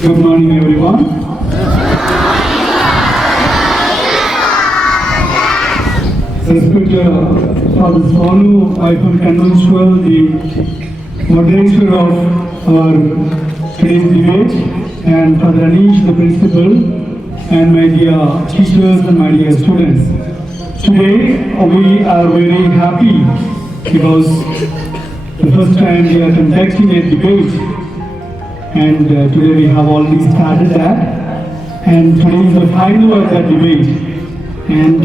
Good morning, everyone. Respected Father Sonu, I from Chennur, the moderator of our today's debate, and Father Anish, the principal, and my dear teachers and my dear students. Today we are very happy because the first time we are conducting a debate, and today we have already started that, and today is the final of that debate, and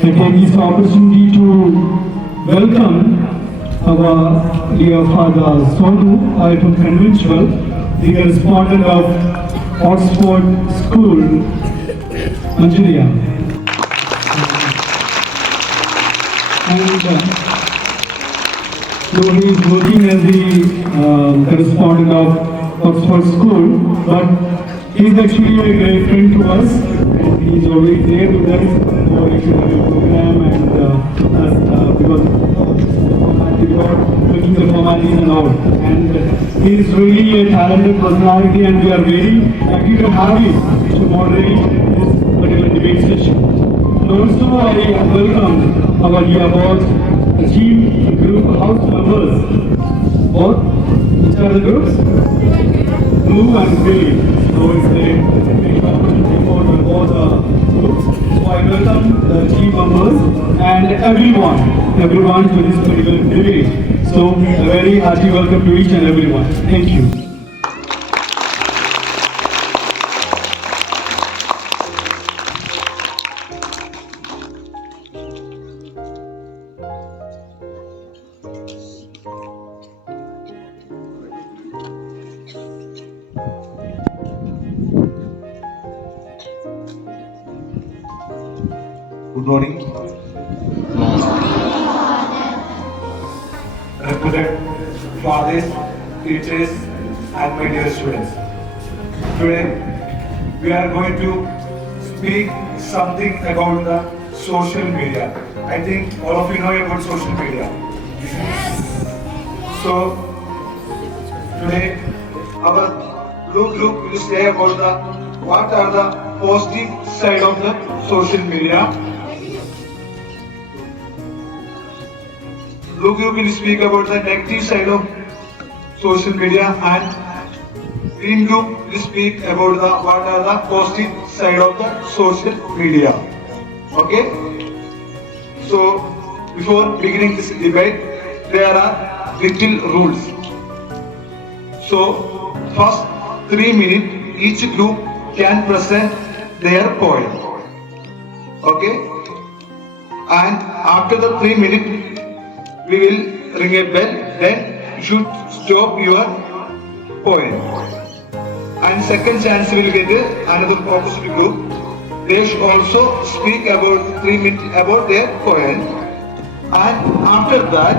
I take this opportunity to welcome our dear Father Sonu, I from Conventual, the correspondent of Oxford School, Manchuria. And though he is working as the correspondent of Oxford School, but he is actually a great friend to us, and he is always there with us for each and every program, and because making the formalities and all. And he is really a talented personality, and we are very happy to have him to moderate this particular debate session. And also I welcome our dear boss, the team, group, house members. Both, which are the groups? Blue and green. So it's a great opportunity for all the groups. So I welcome the team members and everyone to this particular debate. So a very hearty welcome to each and everyone. Thank you. Good morning. Respected fathers, teachers, and my dear students. Today, we are going to speak something about the social media. I think all of you know about social media. So, today, our group will say about what are the positive side of the social media. Blue group will speak about the negative side of social media, and green group will speak about what are the positive side of the social media. Okay? So, before beginning this debate, there are little rules. So, first 3 minutes, each group can present their point. Okay? And after the 3 minutes, we will ring a bell, then you should stop your point. And second chance we will get another opposite group. They should also speak about 3 minutes about their point. And after that,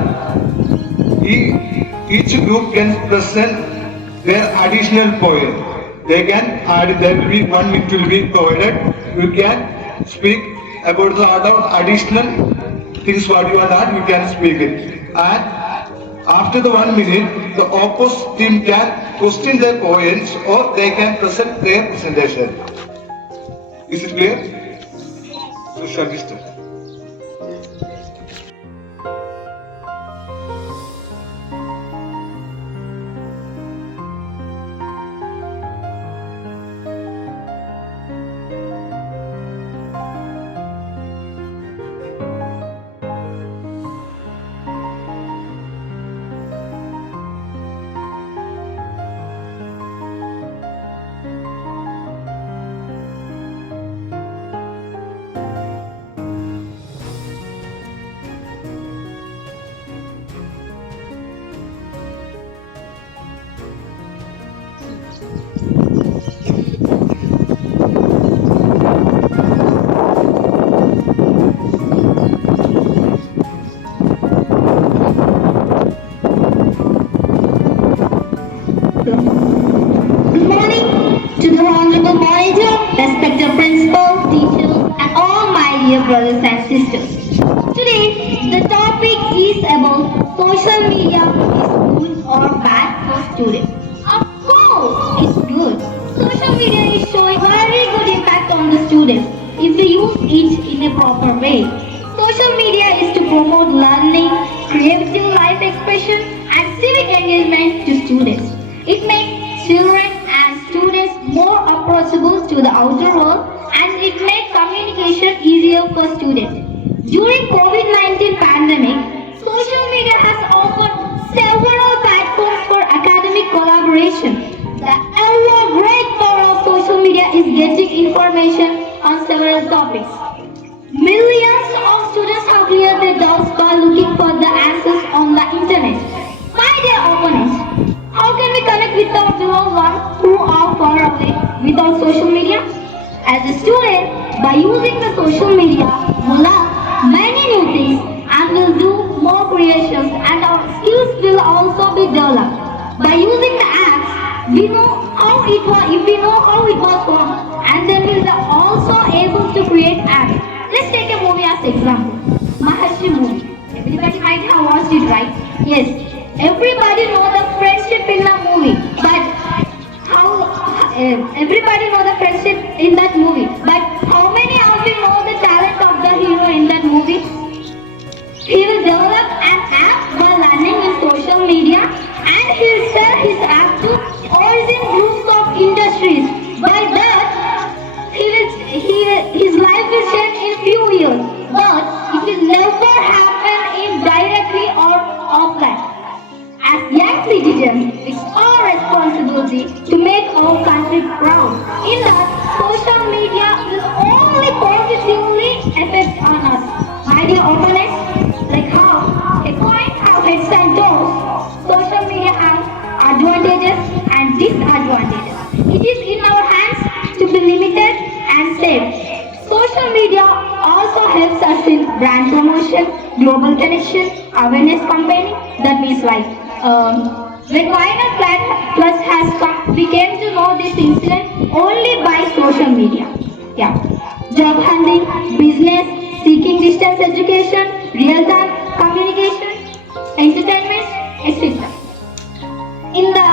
each group can present their additional point. They can add, there will be 1 minute will be provided. You can speak about the additional things what you are not, you can speak it. And after the 1 minute, the opposite team can question their points or they can present their presentation. Is it clear? So shall we start? respected principals, teachers, and all my dear brothers and sisters. Today, the topic is about social media is good or bad for students. Of course, it's good. way. Social media is to promote learning, creative life expression, and civic engagement to students. It makes children and students more approachable to the outer world, and it makes communication easier for students. During COVID-19 pandemic, social media has offered several platforms for academic collaboration. The ever great power of social media is getting information on several topics. Millions of students have cleared their doubts by looking for the answers on the internet. My dear opponents, how can we connect with our beloved ones who are far away without social media? As a student, by using the social media, we'll learn many new things and will do more creations, and our skills will also be developed. By using the apps, we know how it was, if we know how it was formed, and then we'll be also able to create apps. Let's take a movie as example. Maharshi movie. Everybody might have watched it, right? Yes. Everybody know the friendship in the movie, but everybody know the friendship in that movie. But how many of you know the talent of the hero in that movie? He will develop an app by learning in social media, and he will sell his app to origin groups of industries. By that, his life will change in few years, but it will never happen in directly or offline. As young citizens, it's our responsibility to make our country proud. In that, social media will only positively affect on us. My dear opponents, like how a coin has heads and toes, social media has advantages and disadvantages. It is in our hands to be limited and safe. Social media also helps us in brand promotion, global connection, awareness campaigning. That means like when Viral Plus has come, we came to know this incident only by social media. Yeah, job hunting, business, seeking distance education, real-time communication, entertainment, etc. In the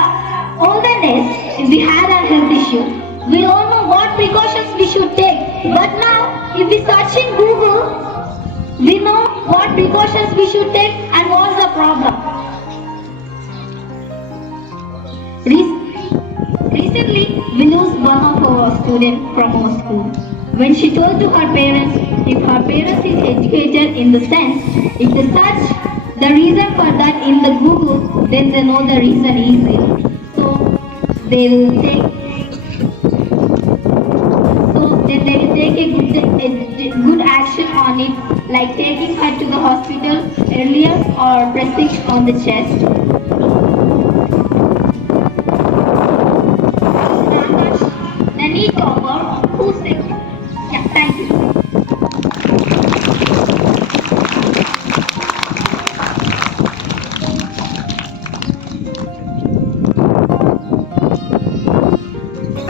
olden days, if we had a health issue, we don't know what precautions we should take. But now, if we search in Google, we know what precautions we should take and what's the problem. Recently, we lost one of our students from our school. When she told to her parents, if her parents is educated in the sense, if they search the reason for that in the Google, then they know the reason easily. So they will take a good action on it, like taking her to the hospital earlier or pressing on the chest. The need over who said? Yeah, thank you.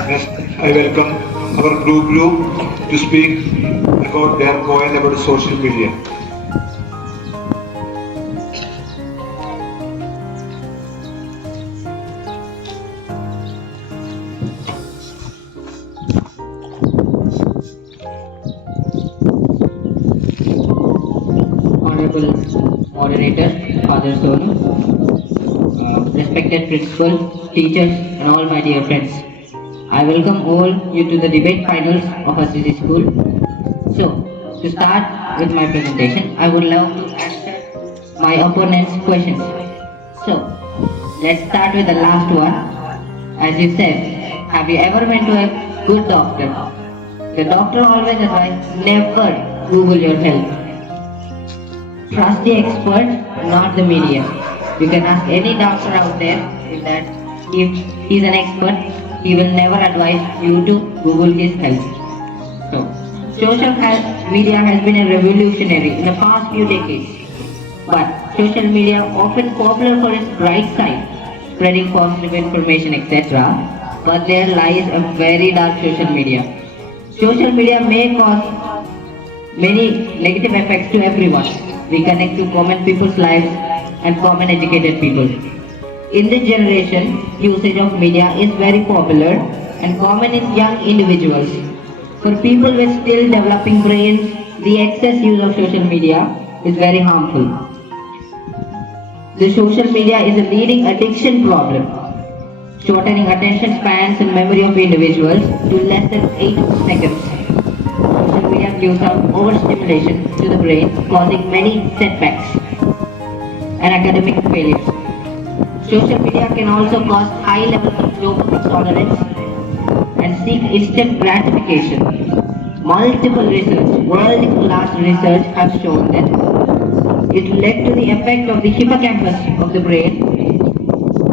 Next, I welcome our group to speak about their point about social media. Honorable Moderator, Father Sonu, respected principal, teachers, and all my dear friends. I welcome all you to the debate finals of Assisi School. So, to start with my presentation, I would love to answer my opponent's questions. So, let's start with the last one. As you said, have you ever went to a good doctor? The doctor always advises never Google your health. Trust the expert, not the media. You can ask any doctor out there that if he's an expert, he will never advise you to Google his health. So, social media has been a revolutionary in the past few decades. But social media often popular for its bright side, spreading positive information, etc. But there lies a very dark social media. Social media may cause many negative effects to everyone. We connect to common people's lives and common educated people. In this generation, usage of media is very popular and common in young individuals. For people with still developing brains, the excess use of social media is very harmful. The social media is a leading addiction problem, shortening attention spans and memory of individuals to less than 8 seconds. Social media gives out overstimulation to the brain, causing many setbacks and academic failures. Social media can also cause high levels of dopamine tolerance and seek instant gratification. Multiple research, world-class research has shown that it led to the effect of the hippocampus of the brain.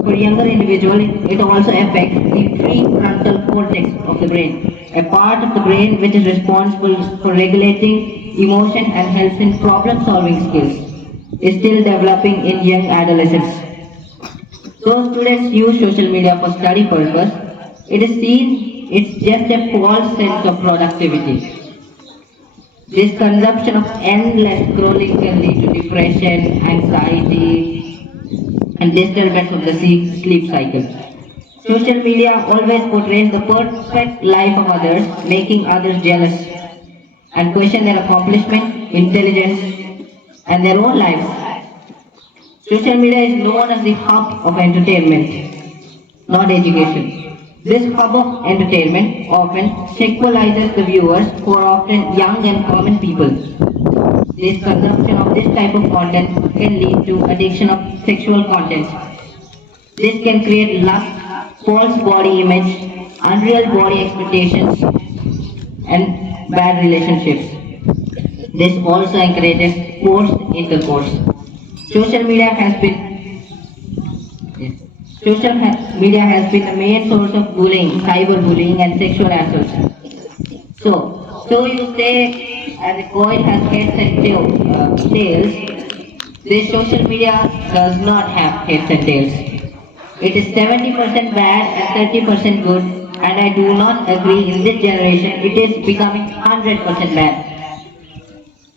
For younger individuals, it also affects the prefrontal cortex of the brain, a part of the brain which is responsible for regulating emotion and helps in problem-solving skills, is still developing in young adolescents. Though students use social media for study purpose, it is seen it's just a false sense of productivity. This consumption of endless scrolling can lead to depression, anxiety, and disturbance of the sleep cycle. Social media always portrays the perfect life of others, making others jealous and question their accomplishment, intelligence, and their own lives. Social media is known as the hub of entertainment, not education. This hub of entertainment often sexualizes the viewers, who are often young and common people. This consumption of this type of content can lead to addiction of sexual content. This can create lust, false body image, unreal body expectations, and bad relationships. This also encourages forced intercourse. Social media has been Media has been the main source of bullying, cyberbullying, and sexual assault. So you say, as a coin has heads and tails, this social media does not have heads and tails. It is 70% bad and 30% good, and I do not agree in this generation it is becoming 100% bad.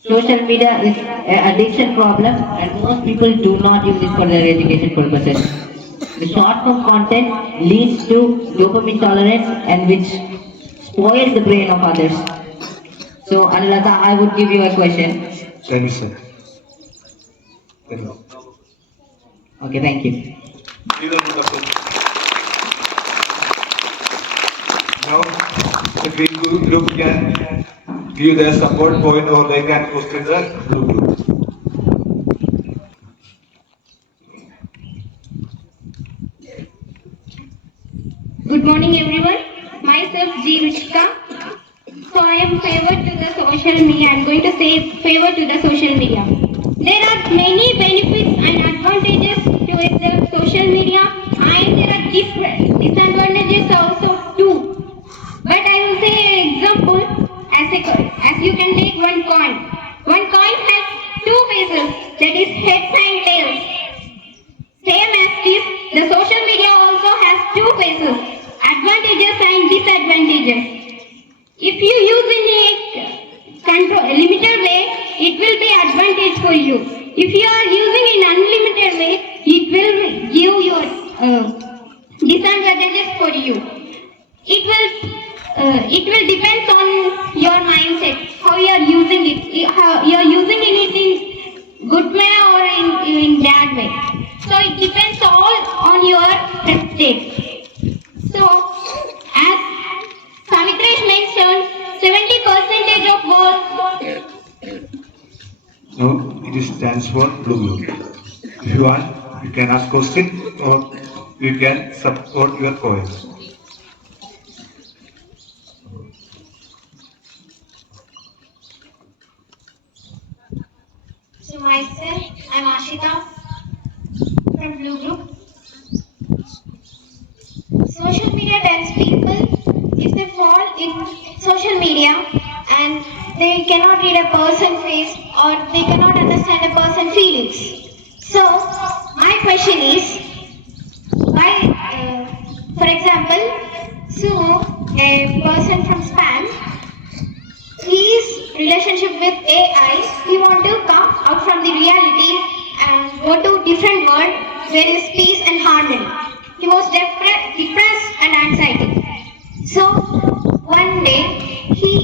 Social media is an addiction problem, and most people do not use it for their education purposes. The short form content leads to dopamine tolerance and which spoils the brain of others. So Anulata, I would give you a question. Thank you, sir. Thank you. Okay, thank you. Give them the applause. Now, the green group can give their support point or they can question the blue group. Good morning everyone. Myself G. Ruchika. So I am favored to the social media. I am going to say favor to the social media. There are many benefits and advantages to the social media, and there are different disadvantages also too. But I will say example as you can take one coin. One coin has two faces, that is heads and tails. Same as this, the social media also has two faces, advantages and disadvantages. If you use in a limited way, it will be advantage for you. If you are using in unlimited way, it will give you disadvantages for you. It will depend on your mindset, how you are using it, how you are using it in good way or in bad way. So it depends all on your mistake. So as Savitresh mentioned, 70% of all. No, it stands for blue group. If you want, you can ask question or you can support your coin. So myself, I'm Ashita from Blue Group. Social media tells people if they fall in social media and they cannot read a person's face or they cannot understand a person's feelings. So my question is, why, for example, a person from Spain, his relationship with AI, he want to come out from the reality and go to different world where is peace and harmony. He was depressed and anxiety. So one day he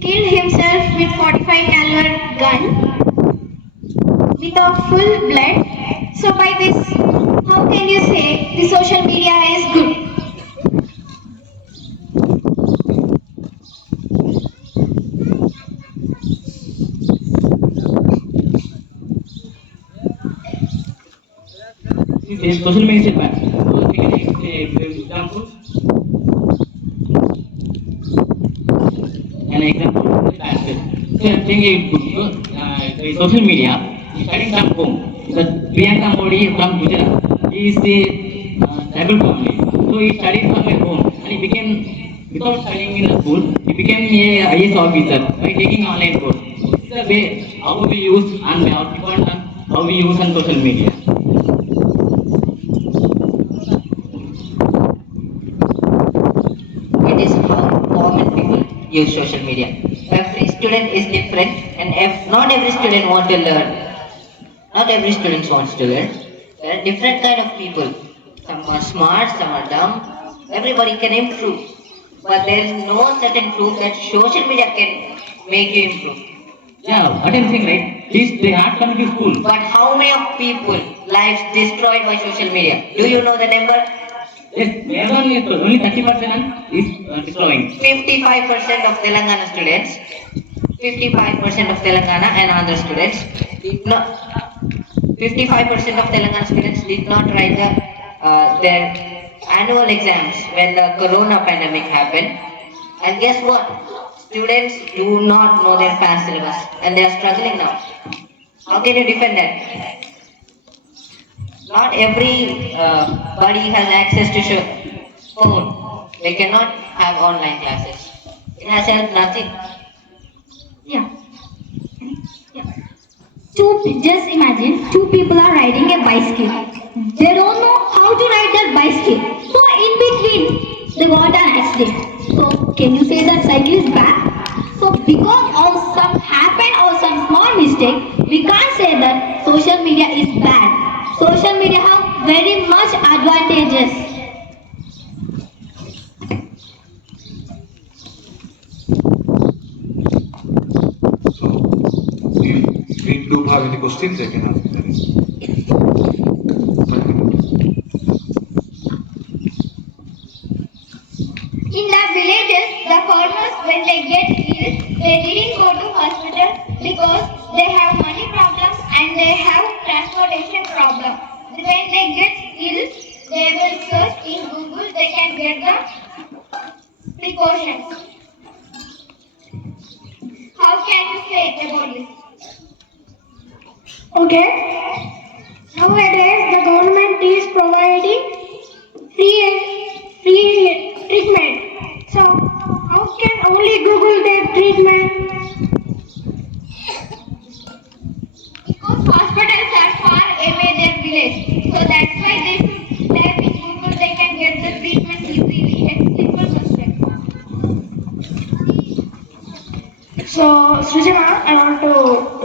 killed himself with 45 the full blood. So by this, how can you say the social media is good? Social media is bad. So we can take example. An example is bad. So I'm saying the social media is starting from home. The Priyanka Modi from Gujarat. He is the tribal family. So he studied from at home and he became, without studying in the school, he became a IAS officer by taking online course. This is the way how we use and how we use on social media. It is how common people use social media. Every student is different, and if not every student wants to learn, not every student wants to learn. There are different kind of people. Some are smart, some are dumb. Everybody can improve, but there is no certain proof that social media can make you improve. Yeah, what I'm saying, right? Is they are coming to school. But how many of people lives destroyed by social media? Do you know the number? Yes, only 30% is destroying. 55% of Telangana students, 55% of Telangana and Andhra students did not. 55% of Telangana students did not write their annual exams when the corona pandemic happened. And guess what? Students do not know their past syllabus and they are struggling now. How can you defend that? Not every body has access to phone. They cannot have online classes. It has helped nothing. Yeah. Just imagine two people are riding a bicycle. They don't know how to ride that bicycle. So in between, they got an accident. So can you say that cycle is bad? So because of some happen or some small mistake, we can't say that social media is bad. Social media have very much advantages. So, if group have any questions, they can ask. In the villages, the farmers, when they get ill, they didn't go to hospital because they have money problems and they have transportation problems. When they get ill, they will search in Google, they can get the precautions. How can you say about this? Okay. Nowadays, the government is providing free treatment. So, how can only Google their treatment? Because hospitals are far away their village. So that's why they should type in Google, they can get the treatment easily at simple steps. So, Srijana, I want to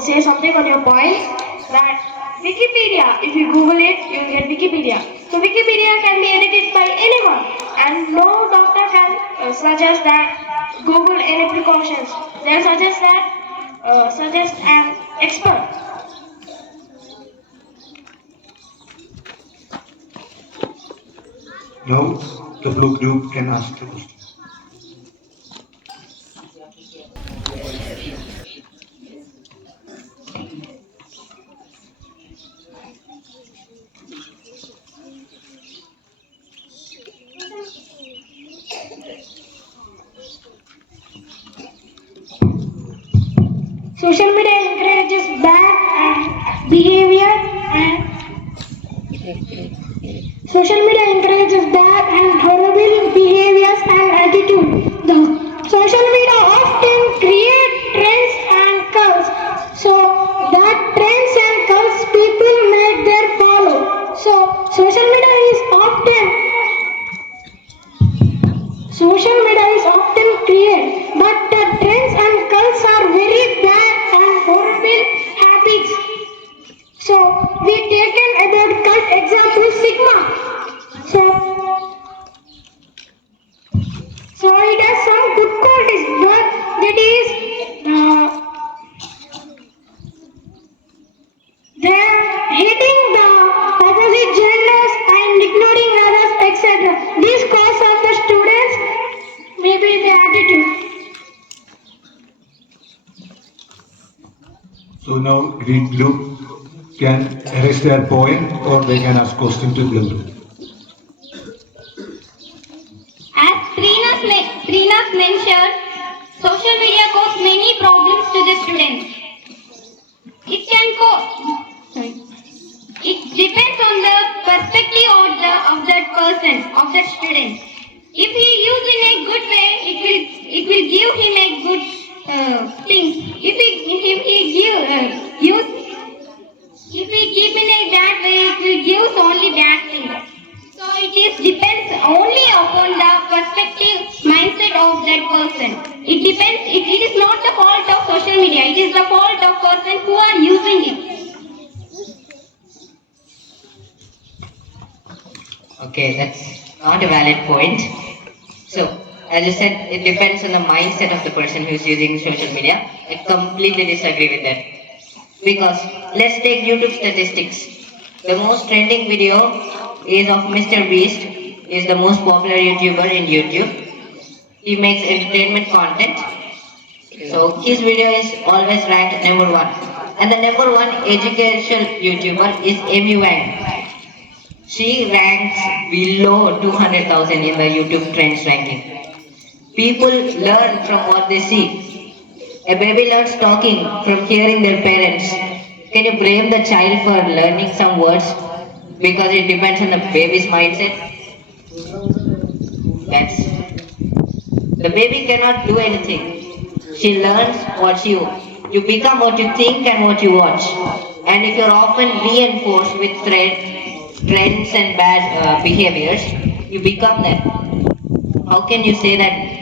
say something on your point that Wikipedia, if you Google it, you will get Wikipedia. So, Wikipedia can be edited by anyone, and no doctor can suggest that Google any precautions. They suggest an expert. Now, the blue group can ask the question. Social media encourages bad behavior and social media encourages bad and horrible behaviors and attitude. The social media often create trends and cults. So that trends and cults people make their follow. So social media is often created, but the trends and cults are very bad and horrible habits. So we taken about cult example Sigma. So now green group can erase their point or they can ask question to blue group. As Trina's mentioned, social media cause many problems to the students. It can cause. It depends on the perspective of that person, of that student. If he use in a good way, it will give him a good thing. If he keep in a bad way, it will give only bad things. So it is depends only upon the perspective mindset of that person. It depends. It is not the fault of social media. It is the fault of person who are using it. Okay, that's not a valid point. So, as you said, it depends on the mindset of the person who is using social media. I completely disagree with that. Because let's take YouTube statistics. The most trending video is of Mr. Beast. He is the most popular YouTuber in YouTube. He makes entertainment content. So his video is always ranked number one. And the number one educational YouTuber is Amy Wang. She ranks below 200,000 in the YouTube trends ranking. People learn from what they see. A baby learns talking from hearing their parents. Can you blame the child for learning some words because it depends on the baby's mindset? That's the baby cannot do anything. She learns what you become what you think and what you watch. And if you're often reinforced with trends and bad behaviors, you become that. How can you say that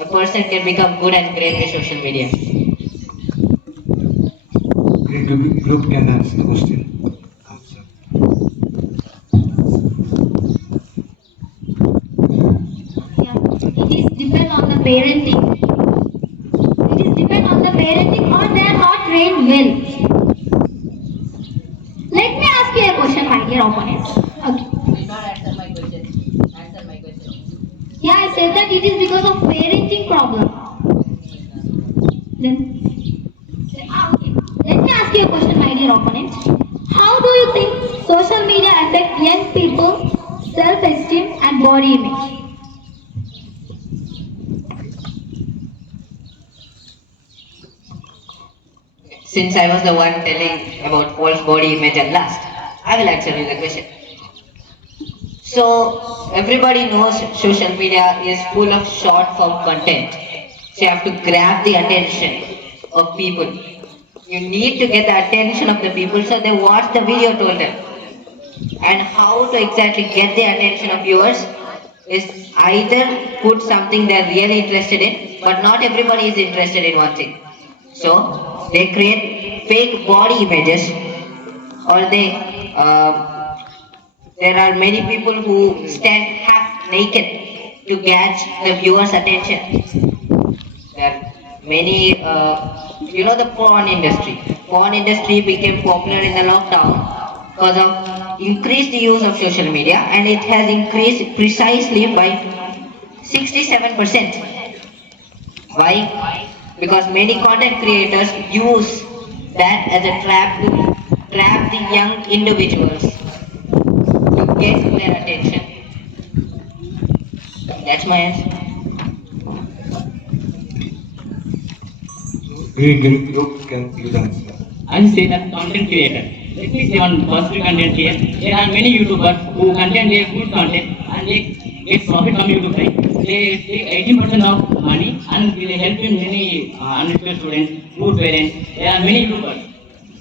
a person can become good and great with social media? Green group can answer the question. Yeah, it is depend on the parenting. It is depend on the parenting or they are not trained well. Let me ask you a question, my dear opponents. Okay. You did not answer my question. Answer my question. Yeah, I said that it is because of parenting problem. Okay. Let me ask you a question, my dear opponents. How do you think social media affect young people's self-esteem and body image? Since I was the one telling about false body image at last, I will answer you the question. So, everybody knows social media is full of short form content. So, you have to grab the attention of people. You need to get the attention of the people so they watch the video told them. And how to exactly get the attention of viewers is either put something they're really interested in, but not everybody is interested in one thing. So they create fake body images, or there are many people who stand half naked to catch the viewers' attention. There are many, the porn industry. Porn industry became popular in the lockdown because of increased use of social media, and it has increased precisely by 67%. Why? Because many content creators use that as a trap to trap the young individuals to get their attention. That's my answer. Green group can give the answer. I say that content creator. Let me say one positive content here. There are many YouTubers who content their good content and they get profit from YouTube, right? They take 18% of money and they help in many uneducated students, poor parents. There are many YouTubers.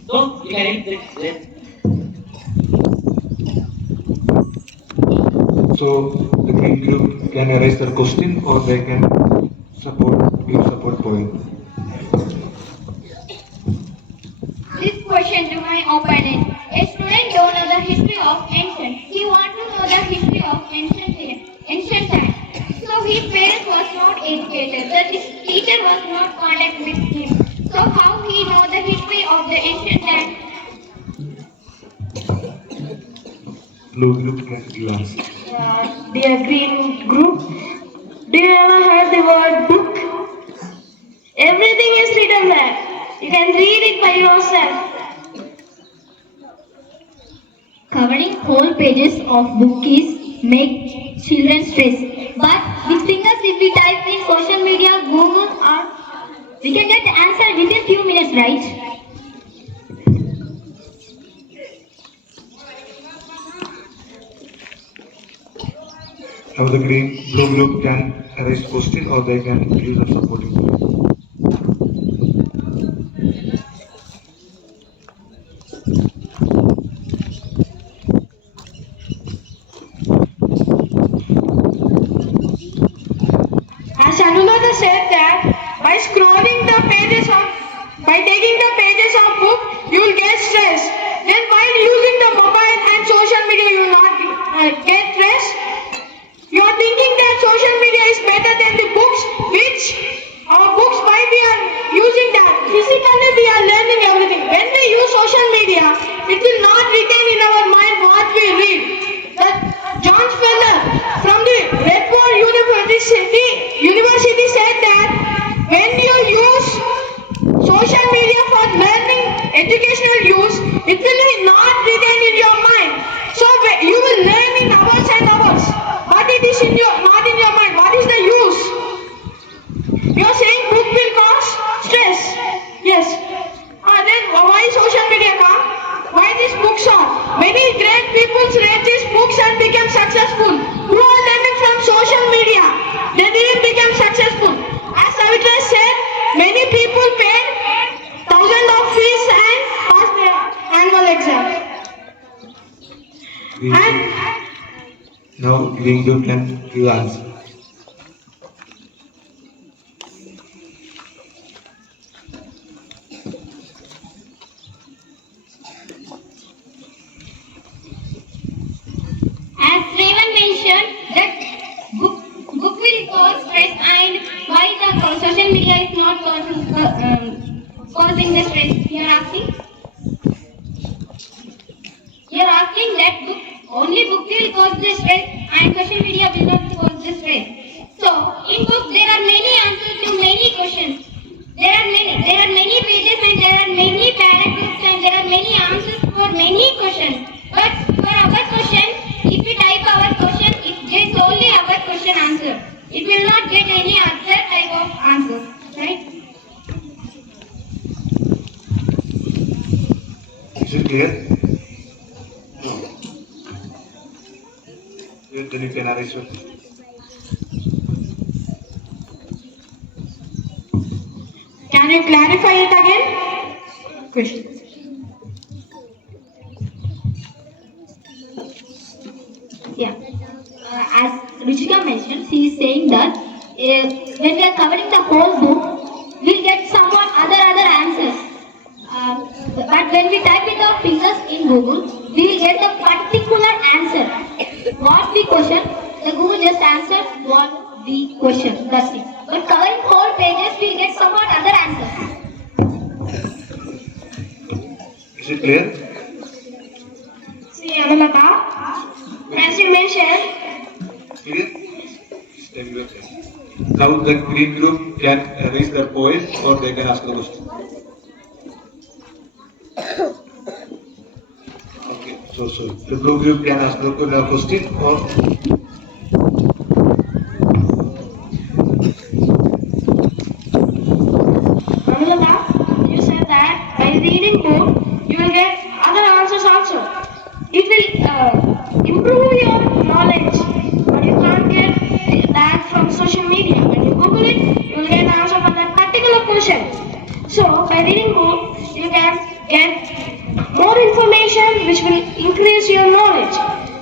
So you can help this. So the green group can erase their question or they can give support point. This question to my opponent. A student don't know the history of ancient. He wants to know the history of ancient times. So his parents was not educated. The teacher was not contact with him. So how he know the history of the ancient times? Blue group can give answer. Dear green group, do you ever heard the word book? Everything is written there. You can read it by yourself. Covering whole pages of bookies make children stress. But with fingers, if we type in social media, Google, or we can get the answer within few minutes, right? Now the blue group can raise question or they can use a supporting group. As Anulada said that by taking the pages of book, you will get stress. Then while using the mobile and social media, you will not get stress. You are thinking that social media is better than the books, which our books, why we are using that. Physically we are learning everything. When we use social media, it will not retain in our mind what we read. That John Feller from the Redwood University said that when you use social media for learning, educational use, it will not retain in your mind. So you will learn in hours and hours, but it is not in your mind. What is the use? You are saying book will cause stress. Yes. Then why social media come? Why these books are? Many great people read these books and became successful. Who are learning from social media? They didn't become successful. As Savitra said, many people paid thousands of fees and passed their annual exam. And Now green group can give answer. As Raymond mentioned, that book will cause stress, and why the social media is not causing the stress? You are asking? You are asking that only book will cause the stress and social media will not cause the stress. So in book there are many answers to many questions. There are many pages and there are many paragraphs and there are many answers for many questions. But for our question, if we type our question, it gets only our question answer. It will not get any other type of answer, right? Is it clear? Then you can arrange your can you clarify it again? Question. Yeah. As Ruchika mentioned, she is saying that when we are covering the whole book, we'll get somewhat other answers. But when we type with our fingers in Google, we will get the particular answer. What we question, the Google just answers what we question. That's it. But covering whole pages, we'll get somewhat other answers. Is it clear? See, Anulada, as you mentioned, Clear? Stay with us. Now the green group can raise their point or they can ask the question. Okay, so the blue group can ask the question or Anulada, you said that by reading book, you will get other answers also. It will improve your knowledge, but you can't get that from social media. When you Google it, you will get an answer for that particular question. So by reading book, you can get more information which will increase your knowledge.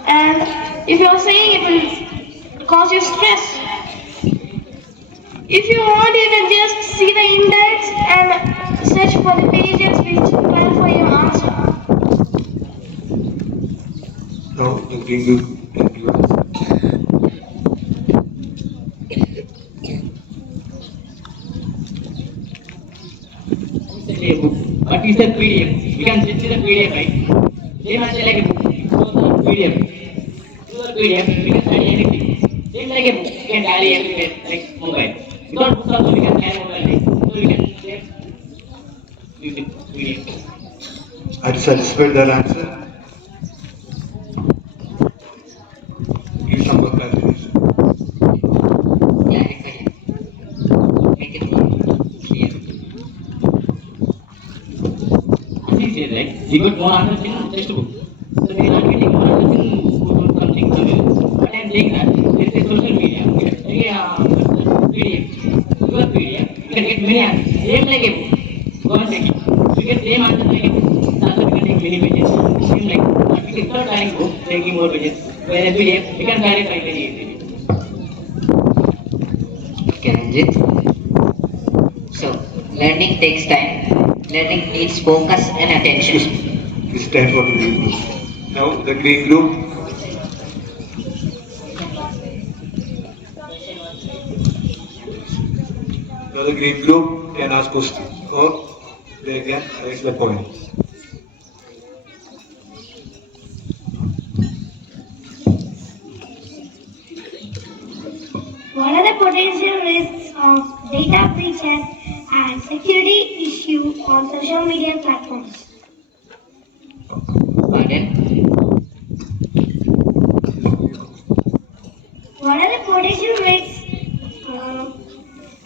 And if you are saying it will cause you stress, if you want, you can just see the index and search for the pages which clarify your answer. now the green group can give answer. Say a book, but it's a PDF. We can see the PDF, right? They must say like a book. So the PDF. Through the PDF, we can study anything. Same like a book, we can carry everywhere, like mobile. Without books also we can carry mobile, right? So we can get using PDF. Are you satisfied with that answer? Give some more clarification. Clarify. Make it clear. As you said, right, we got more answers in textbook. So we are not getting more answers in Google, something somewhere. But I am saying that there is a social media. PDF. You got PDF. You can get many answers. Same like a book. Go and check it. You get same answers like a book. Also you can take many pages. Same like book. But we can start buying book, taking more pages. Whereas PDF, we can clarify very easily. Okay, Ranjit. So, learning takes time. Learning needs focus and attention. It's time for the green group. Now the green group. Now the green group can ask questions or they can raise the point. What are the potential risks of data breaches and security issues on social media platforms? Pardon? What are the potential risks?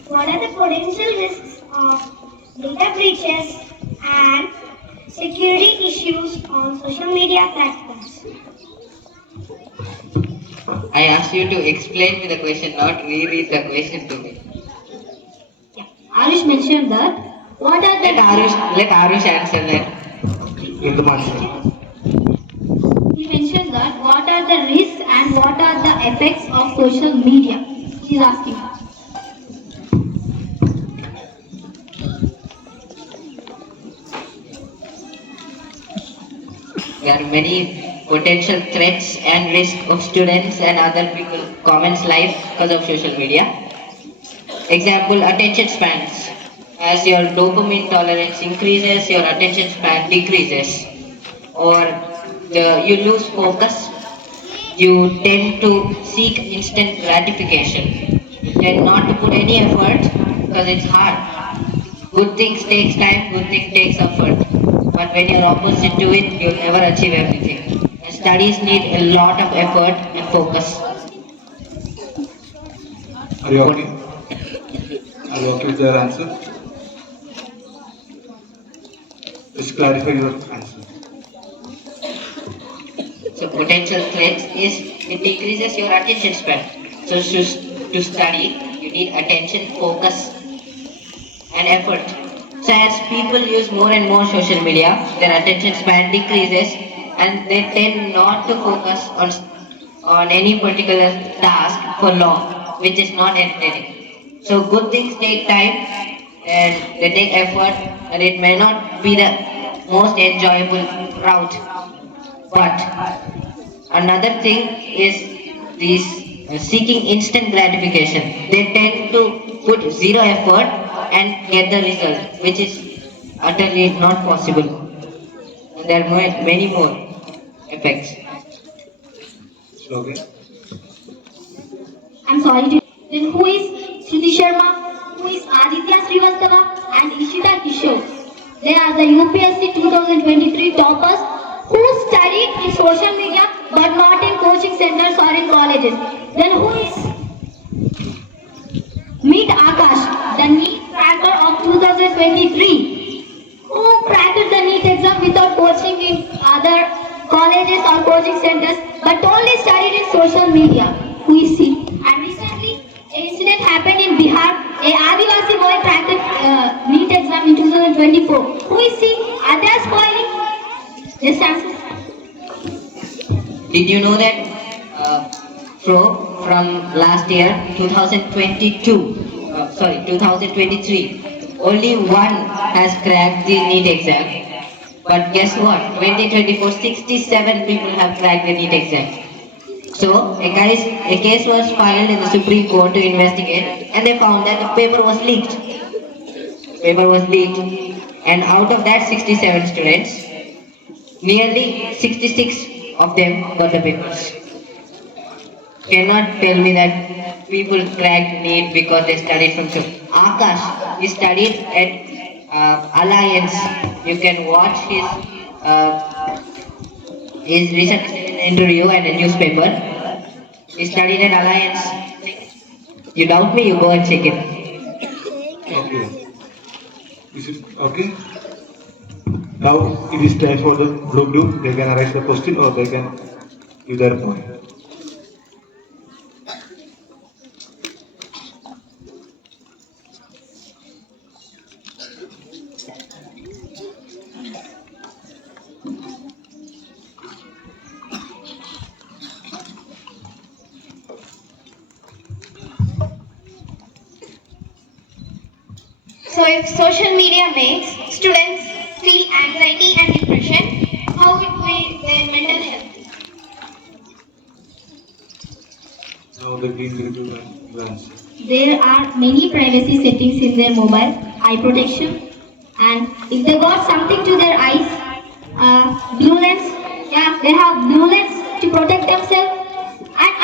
What are the potential risks of data breaches and security issues on social media platforms? I asked you to explain me the question, not reread the question to me. Arush mentioned that. What are the Let Arush answer that. Let them answer. He mentioned that what are the risks and what are the effects of social media? He's asking. There are many potential threats and risks of students and other people comments life because of social media. Example, attention spans. As your dopamine tolerance increases, your attention span decreases. Or you lose focus. You tend to seek instant gratification. You tend not to put any effort because it's hard. Good things takes time, good thing takes effort. But when you're opposite to it, you'll never achieve everything. And studies need a lot of effort and focus. Are you okay? Are you okay with your answer? Just clarify your answer. So potential threats is it decreases your attention span. So to study, you need attention, focus, and effort. So as people use more and more social media, their attention span decreases and they tend not to focus on any particular task for long, which is not entertaining. So good things take time and they take effort and it may not be the most enjoyable route. But another thing is these seeking instant gratification. They tend to put zero effort and get the result, which is utterly not possible. And there are many more effects. Okay. I'm sorry to then who is Shruti Sharma, who is Aditya Srivastava and Ishita Kishore. They are the UPSC 2023 toppers who studied in social media but not in coaching centers or in colleges. Then who is Meet Akash, the NEET cracker of 2023, who cracked the NEET exam without coaching in other colleges or coaching centers but only studied in social media. Who is he? And recently, an incident happened in Bihar. A Adivasi boy cracked NEET exam in 2024. Who is he? Are they spoiling? Just answer. Did you know that from last year 2023 only one has cracked the NEET exam, but guess what, 2024 67 people have cracked the NEET exam. So a case was filed in the Supreme Court to investigate and they found that the paper was leaked. And out of that 67 students, nearly 66 of them got the papers. Cannot tell me that people cracked NEET because they studied from school. Akash, he studied at Alliance. You can watch his recent interview and a newspaper. He studied at Alliance. You doubt me? You go and check it. Okay. Is it okay? Now it is time for the blue group. They can raise the question or they can give their point. So if social media makes students feel anxiety and depression, how it will their mental health? Now the green group will answer. There are many privacy settings in their mobile, eye protection, and if they got something to their eyes, blue lens, yeah, they have blue lens to protect themselves. And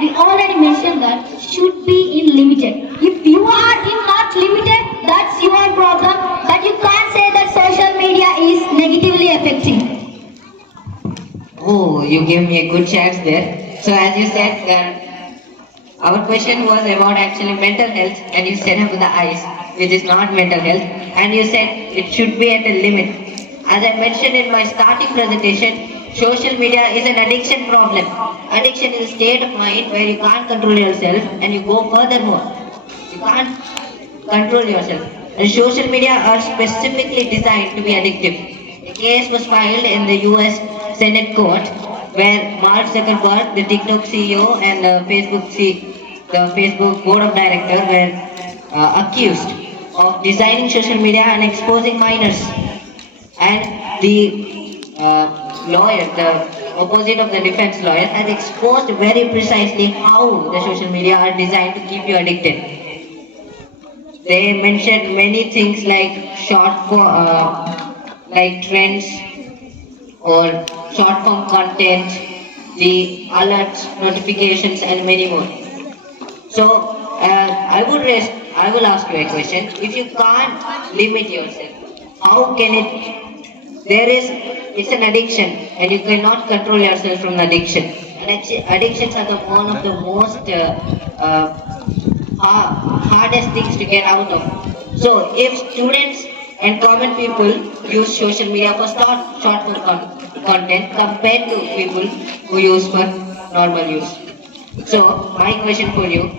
we already mentioned that should be in limited. If you are in not limited, that's your problem. But you can't say that social media is negatively affecting. Oh, you gave me a good chance there. So as you said, our question was about actually mental health, and you said about the eyes, which is not mental health, and you said it should be at a limit. As I mentioned in my starting presentation, social media is an addiction problem. Addiction is a state of mind where you can't control yourself and you go furthermore. You can't control yourself. And social media are specifically designed to be addictive. A case was filed in the US Senate court where Mark Zuckerberg, the TikTok CEO, and the Facebook board of directors were accused of designing social media and exposing minors. And the lawyer, the opposite of the defense lawyer, has exposed very precisely how the social media are designed to keep you addicted. They mentioned many things like like trends or short form content, the alerts, notifications, and many more. So I will ask you a question. If you can't limit yourself, how can it? It's an addiction, and you cannot control yourself from addiction. And addictions are one of the most hardest things to get out of. So if students and common people use social media for short form content compared to people who use for normal use. So my question for you.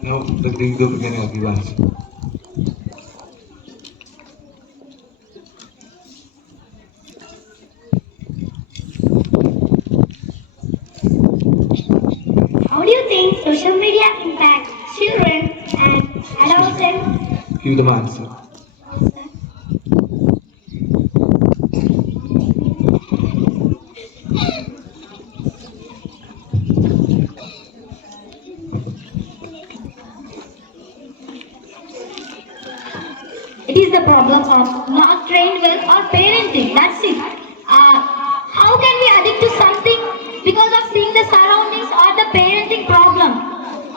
Now the green group can give answer. How do you think social media impacts children and adolescents? Give them answer. It is the problem of not trained well or parenting. That's it. How can we addict to something because of seeing the surroundings or the parenting problem?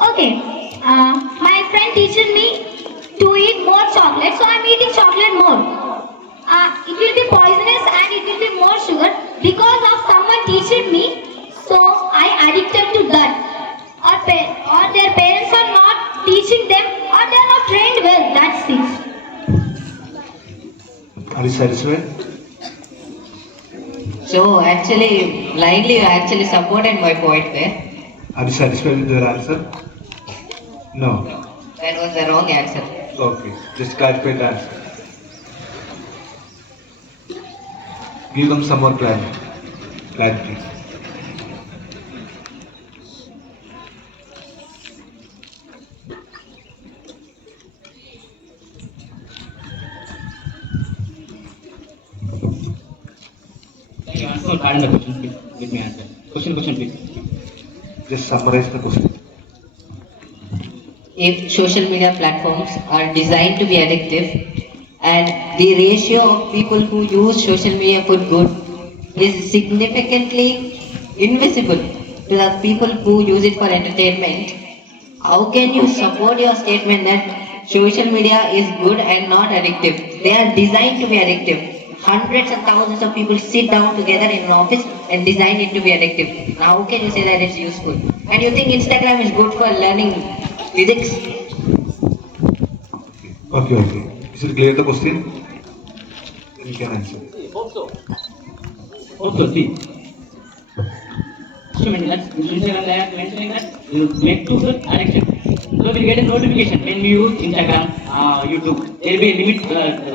Okay, my friend teaches me to eat more chocolate, so I'm eating chocolate more. It will be poisonous and it will be more sugar because of someone teaching me, so I addicted to that. Or their parents are not teaching them or they are not trained well. That's it. Are you satisfied? So actually, blindly you actually supported my point there. Are you satisfied with your answer? No. That was the wrong answer. Okay. Just clarify the answer. Give them some more clarity. Can you answer or pardon the question, please? Let me answer. Question, please. Just summarize the question. If social media platforms are designed to be addictive and the ratio of people who use social media for good is significantly invisible to the people who use it for entertainment, how can you support your statement that social media is good and not addictive. They are designed to be addictive. Hundreds and thousands of people sit down together in an office and design it to be addictive. Now, how can you say that it's useful? And you think Instagram is good for learning physics? Okay. Is it clear the question? Then you can answer. Also, see. So many that's Instagram they are mentioning that you make too good addiction. So we get a notification when we use Instagram, YouTube. There will be a limit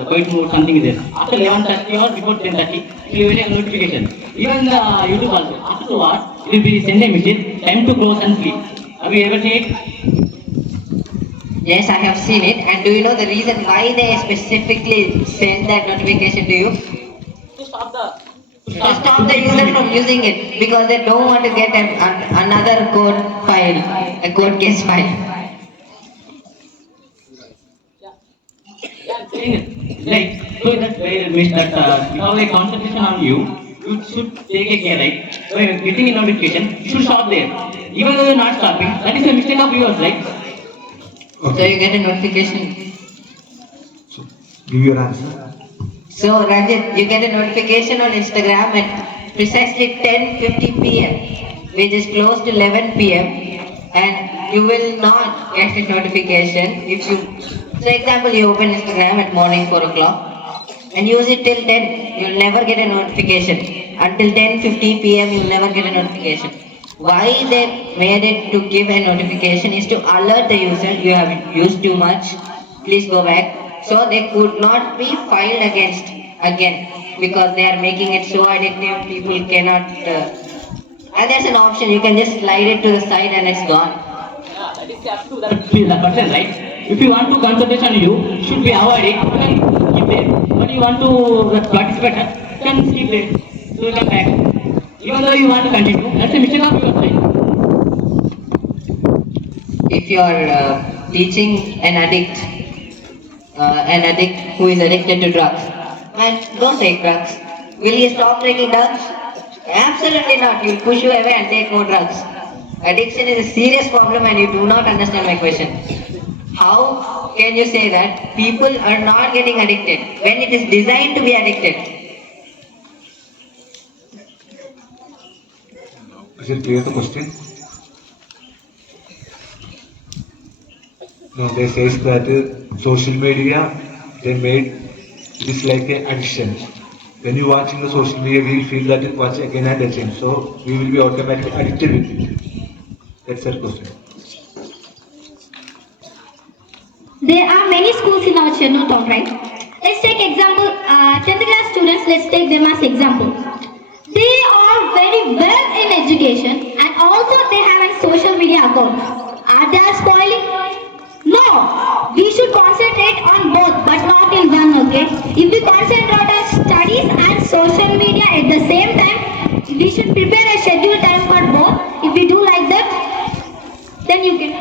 going to something there. After 11:30 or before 10:30, you will get a notification. Even the YouTube also. After 2 hours, it will be send a message. Time to close and sleep. Have you ever seen it? Yes, I have seen it. And do you know the reason why they specifically send that notification to you? To stop the To stop the user from using it because they don't want to get another code file, a code case file. Right. So that's why I missed that if you have a concentration on you, you should take a care, right? So when you're getting a notification, you should stop there. Even though you're not stopping, that is a mistake of yours, right? So you get a notification. So give your answer. So Ranjit, you get a notification on Instagram at precisely 10:50 p.m., which is close to 11 p.m., and you will not get a notification if you. So example, you open Instagram at morning 4 o'clock and use it till 10. You'll never get a notification. Until 10:50 p.m. you'll never get a notification. Why they made it to give a notification is to alert the user you have used too much. Please go back. So they could not be filed against again because they are making it so addictive people cannot. And there's an option you can just slide it to the side and it's gone. Yeah, that is up to that person, right? If you want to concentrate on you should be avoid it. You can keep there. But you want to participate, you can skip it. So you come back. Even though you want to continue, that's a mistake of your side. If you are teaching an addict who is addicted to drugs, and don't take drugs, will he stop taking drugs? Absolutely not. He'll push you away and take more drugs. Addiction is a serious problem and you do not understand my question. How can you say that people are not getting addicted when it is designed to be addicted? Is it clear the question? No, they says that social media, they made this like an addiction. When you watching the social media, we feel that it watch again and again. So we will be automatically addicted with it. That's the question. There are many schools in our Chennur town, right? Let's take example, 10th class students, let's take them as example. They are very well in education and also they have a social media account. Are they spoiling? No! We should concentrate on both but not in one, okay? If we concentrate on studies and social media at the same time, we should prepare a scheduled time for both. If we do like that, then you can.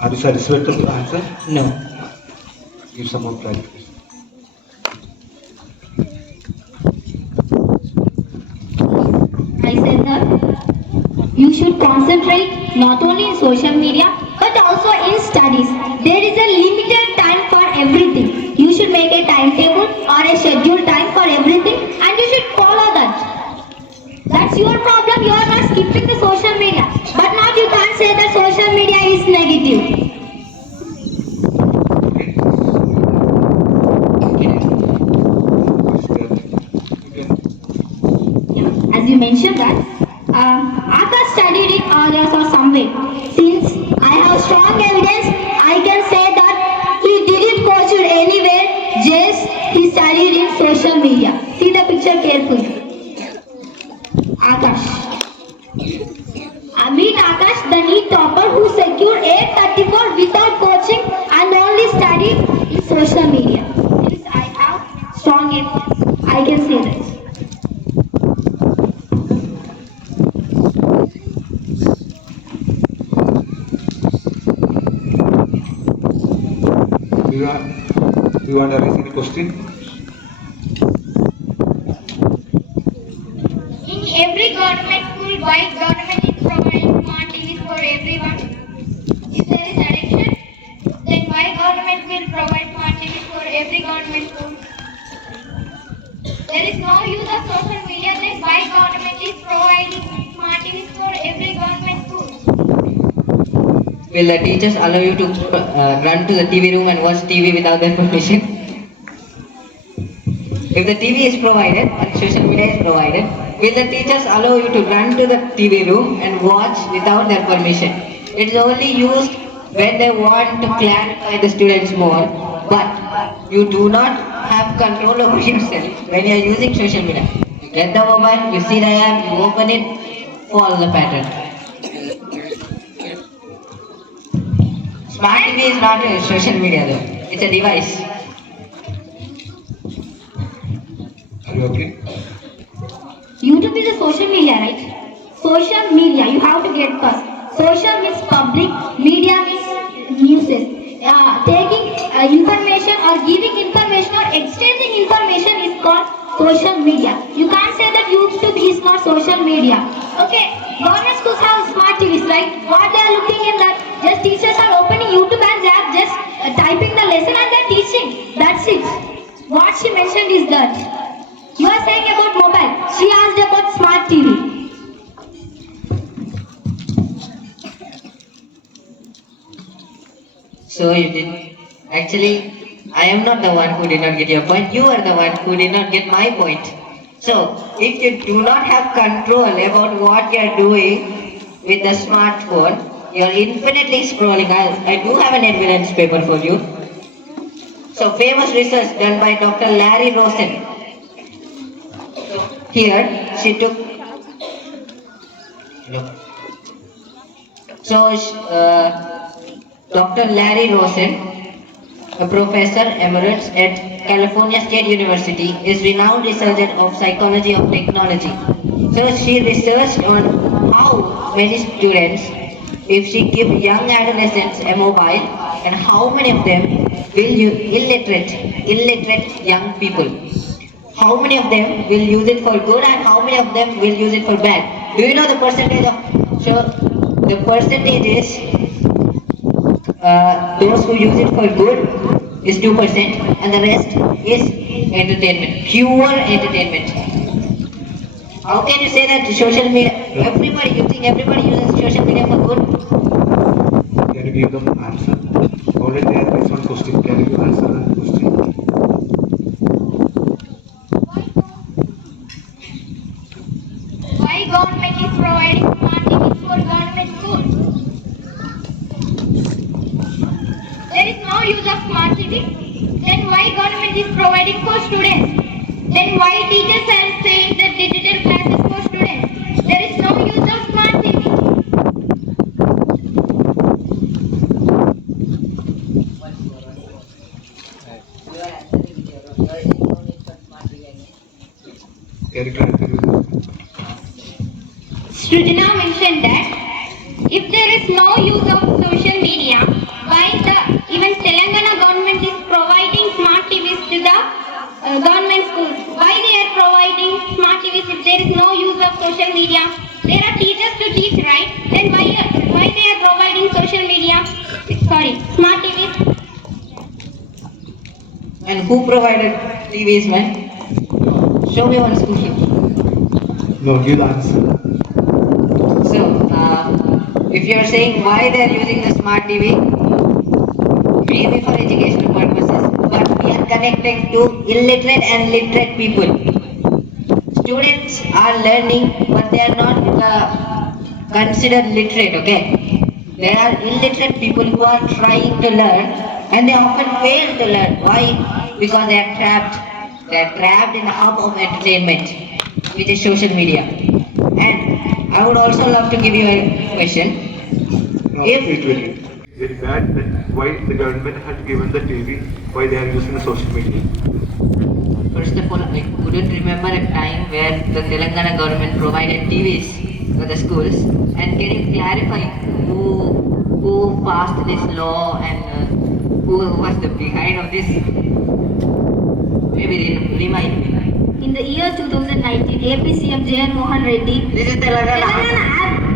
Are you satisfied with the answer? No. Give some more clarification. I said that you should concentrate not only in social media but also in studies. There is a limited time for everything. You should make a timetable or a scheduled time for everything and you should follow that. That's your problem. You are not skipping the social media. But not you can't say that social media is negative. As you mentioned that, Akash studied in August or somewhere. Since I have strong evidence, I can say that he didn't pursue anywhere, just he studied in social media. See the picture carefully. Akash. I mean Akash, the NEET topper who secured 834 without coaching and only studied in social media. Since I have strong evidence, I can say that. Do you want to raise any question? In every government school, why government is providing smart TVs for everyone? If there is addiction, then why government will provide smart TVs for every government school? There is no use of social media, then why government is providing smart TVs for every government school? Will the teachers allow you to run to the TV room and watch TV without their permission? If the TV is provided and social media is provided, will the teachers allow you to run to the TV room and watch without their permission? It is only used when they want to clarify the students more, but you do not have control over yourself when you are using social media. You get the mobile, you see the app, you open it, follow the pattern. Smart TV is not a social media though, it's a device. Are you okay? YouTube is a social media, right? Social media, you have to get first. Social means public, media means news. Taking information or giving information or exchanging information is called social media. You can't say that YouTube is not social media. Okay, government schools have smart TVs, right? What they are looking in that? Just teachers are opening YouTube and they are just typing the lesson and they are teaching. That's it. What she mentioned is that. You are saying about mobile. She asked about smart TV. So you did. Actually, I am not the one who did not get your point. You are the one who did not get my point. So, if you do not have control about what you are doing with the smartphone, you are infinitely scrolling. I do have an evidence paper for you. So, famous research done by Dr. Larry Rosen. Here, she took. So, Dr. Larry Rosen, a professor emeritus at California State University, is renowned researcher of psychology of technology. So she researched on how many students, if she give young adolescents a mobile, and how many of them will use illiterate young people. How many of them will use it for good and how many of them will use it for bad? Do you know the percentage of? So the percentage is those who use it for good is 2% and the rest is entertainment, pure entertainment. How can you say that social media, everybody uses social media for good? Can you give them answer? Already there is one question. Can you answer that question? Why government is providing smart TVs for government schools? There is no use of smart TV. Then why government is providing for students? Then why teachers are saying that digital classes for students? There is no use of smart TV. Can you clarify? Srujana mentioned that if there is no use of social media, why even Telangana government is providing smart TVs to the government schools? Why they are providing smart TVs if there is no use of social media? There are teachers to teach, right? Then why they are providing social media? Smart TVs. And who provided TVs, man? Show me one school. No, give the answer. So, if you are saying why they are using the smart TV, maybe for educational purposes, but we are connecting to illiterate and literate people. Students are learning, but they are not considered literate, okay? There are illiterate people who are trying to learn and they often fail to learn. Why? Because they are trapped. They are trapped in the hub of entertainment, which is social media. And I would also love to give you a question. No, If wait. Very bad that why the government has given the TV, why they are using the social media. First of all, I couldn't remember a time where the Telangana government provided TVs for the schools. And can you clarify who passed this law and who was the behind of this? Maybe remind me. In the year 2019, AP CM J.N. Mohan Reddy. This is Telangana.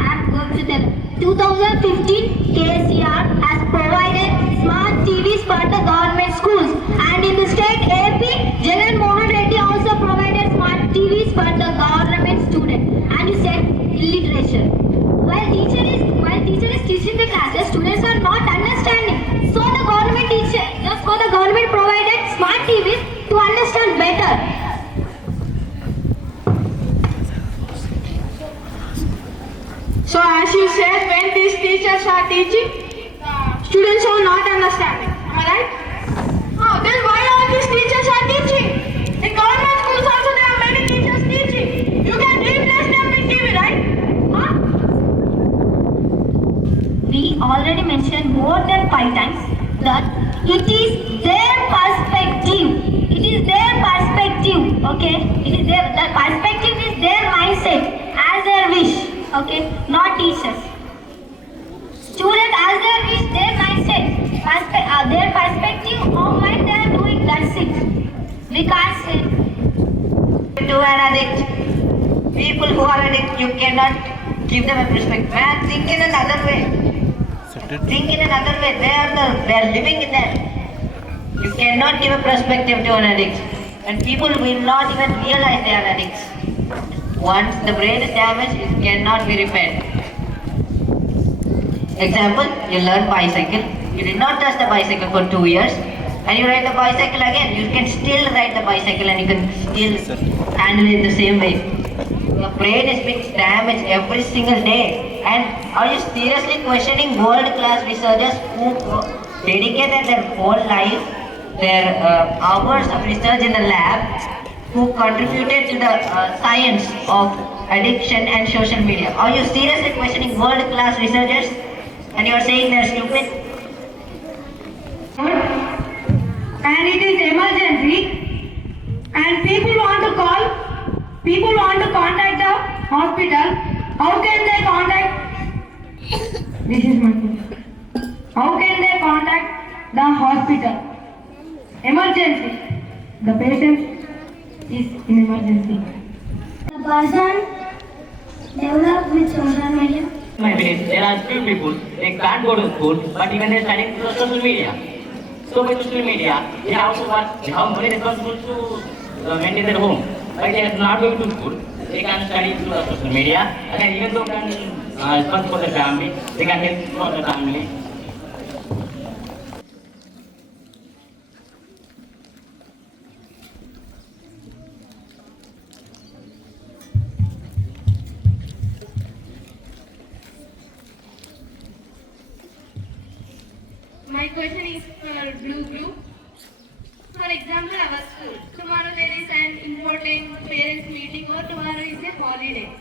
I'm going to tell. 2015, KCR has provided smart TVs for the government schools. And in the state AP, J.N. Mohan Reddy also provided smart TVs for the government students. And you said illiteration. While teacher is teaching the classes, students are not understanding. So the government provided smart TVs to understand better. So as you said, when these teachers are teaching, students are not understanding. Am I right? Oh, then why all these teachers are teaching? In government schools also there are many teachers teaching. You can replace them with TV, right? Huh? We already mentioned more than 5 times that it is their perspective. It is their perspective. Okay? The perspective is their mindset as their wish. Okay? Not teachers. Students as their wish, their mindset. Their perspective, how might they are doing, that's it. We can't say. To an addict. People who are addict, you cannot give them a perspective. Man, think in another way. Think in another way. They are living in that. You cannot give a perspective to an addict. And people will not even realize they are addicts. Once the brain is damaged, it cannot be repaired. Example, you learn bicycle. You did not touch the bicycle for 2 years. And you ride the bicycle again. You can still ride the bicycle and you can still handle it the same way. Your brain is being damaged every single day. And are you seriously questioning world-class researchers who dedicated their whole life, their hours of research in the lab, who contributed to the science of addiction and social media? Are you seriously questioning world-class researchers? And you are saying they are stupid? And it is emergency. And people want to contact the hospital. How can they contact? This is my question. How can they contact the hospital? Emergency. The patient is in emergency. The person developed with social media. My friends, there are few people, they can't go to school, but even they're studying through social media. So with social media, they have to work, they have money responsible to maintain their home. But they are not going to school, they can study through the social media. And even though they can responsible for their family, they can help for their family. My question is for blue group. For example, our school. Tomorrow there is an important parents meeting or tomorrow is a holiday.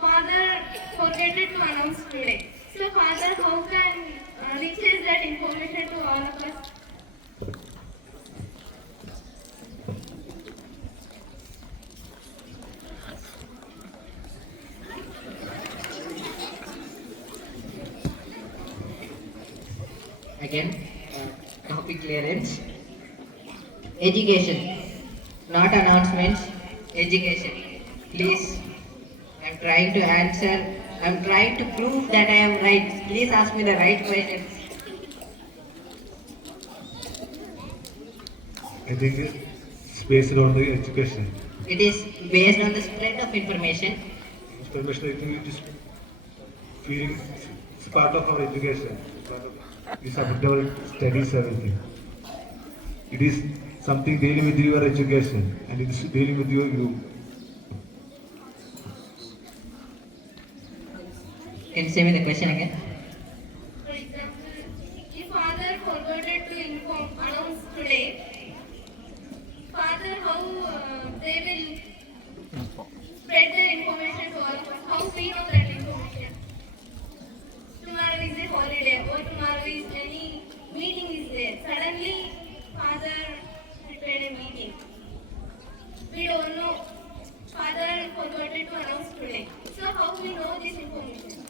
Father forgot to announce today. So father, how can reaches that information to all of us? Again, topic clearance. Education, not announcements. Education. Please, I'm trying to answer. I'm trying to prove that I am right. Please ask me the right questions. I think it's based on the education. It is based on the spread of information. Information, I think it is feeling, it's part of our education. It's about studies, everything. It is something dealing with your education and it is dealing with your group. Can you say me the question again? For example, if father forgot to announce today, father, how they will spread the information to all of us? How we know that information? Tomorrow is a holiday or tomorrow is any meeting is there. Suddenly, father prepared a meeting. We don't know. Father forgot to announce today. So how we know this information?